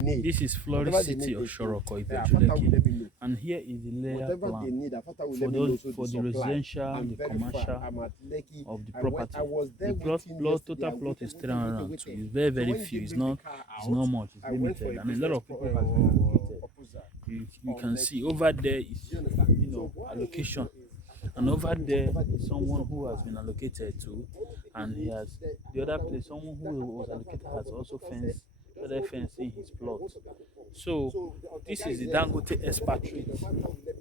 This is Florida City of Shoroko, Ibejuleki, and here is the layer plan for those for the residential, the commercial of the property. The total plot is 302. It's very few. It's not much. It's limited, and a lot of people have been allocated. You can see over there is allocation, and over there is someone who has been allocated to, and he has the other place. Someone who was allocated has also started fencing his plot. So this is the Dangote expatriate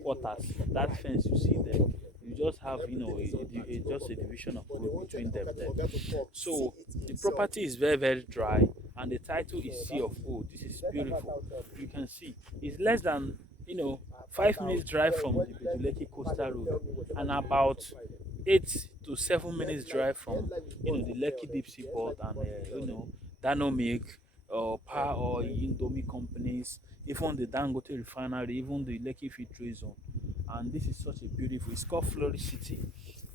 quarters. That fence you see there, you just have just a division of road between them there. So the property is very dry, and the title is Sea of O. This is beautiful. You can see it's less than 5 minutes drive from the Bejuleki Coastal Road, and about 8 to 7 minutes drive from the Lekki Deep Sea Port and Danomic or Power or Indomie companies, even the Dangote refinery, even the Lekki Filtration Zone. And this is such a beautiful, it's called Florida City.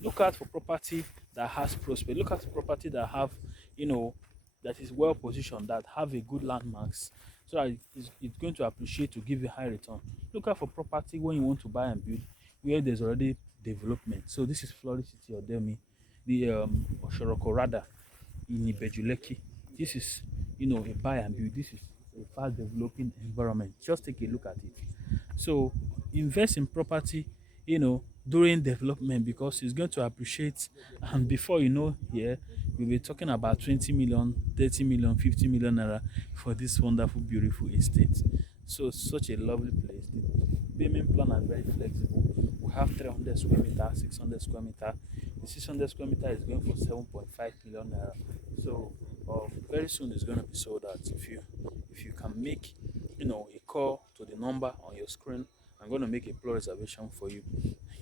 Look out for property that has prospect. Look at property that have, that is well positioned, that have a good landmarks, so that it's going to appreciate to give you high return. Look out for property when you want to buy and build where there's already development. So this is Florida City or Demi, the Oshoroko rather, in Ibejuleki. This is a buy and build. This is a fast developing environment. Just take a look at it. So invest in property during development, because it's going to appreciate, and before here we'll be talking about 20 million, 30 million, 50 million naira for this wonderful beautiful estate. So such a lovely place. The payment plan are very flexible. We have 300 square meter, 600 square meter. The 600 square meter is going for 7.5 million naira. So very soon it's going to be sold out. If you can make a call to the number on your screen, I'm going to make a plot reservation for you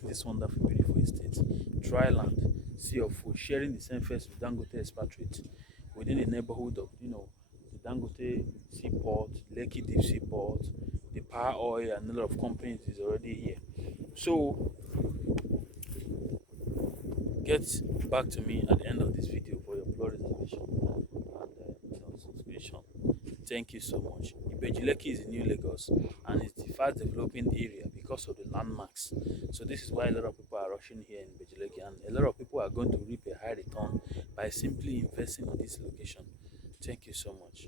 in this wonderful beautiful estate. Dry land, sea of food, sharing the same face with Dangote expatriate within the neighborhood of the Dangote seaport, Lekki Deep Seaport, the Power Oil, and a lot of companies is already here. So get back to me at the end of this video for your plot reservation and subscription. Thank you so much. Ibejuleki is in New Lagos, and it's the fast developing area because of the landmarks. So this is why a lot of people are rushing here in Ibejuleki, and a lot of people are going to reap a high return by simply investing in this location. Thank you so much.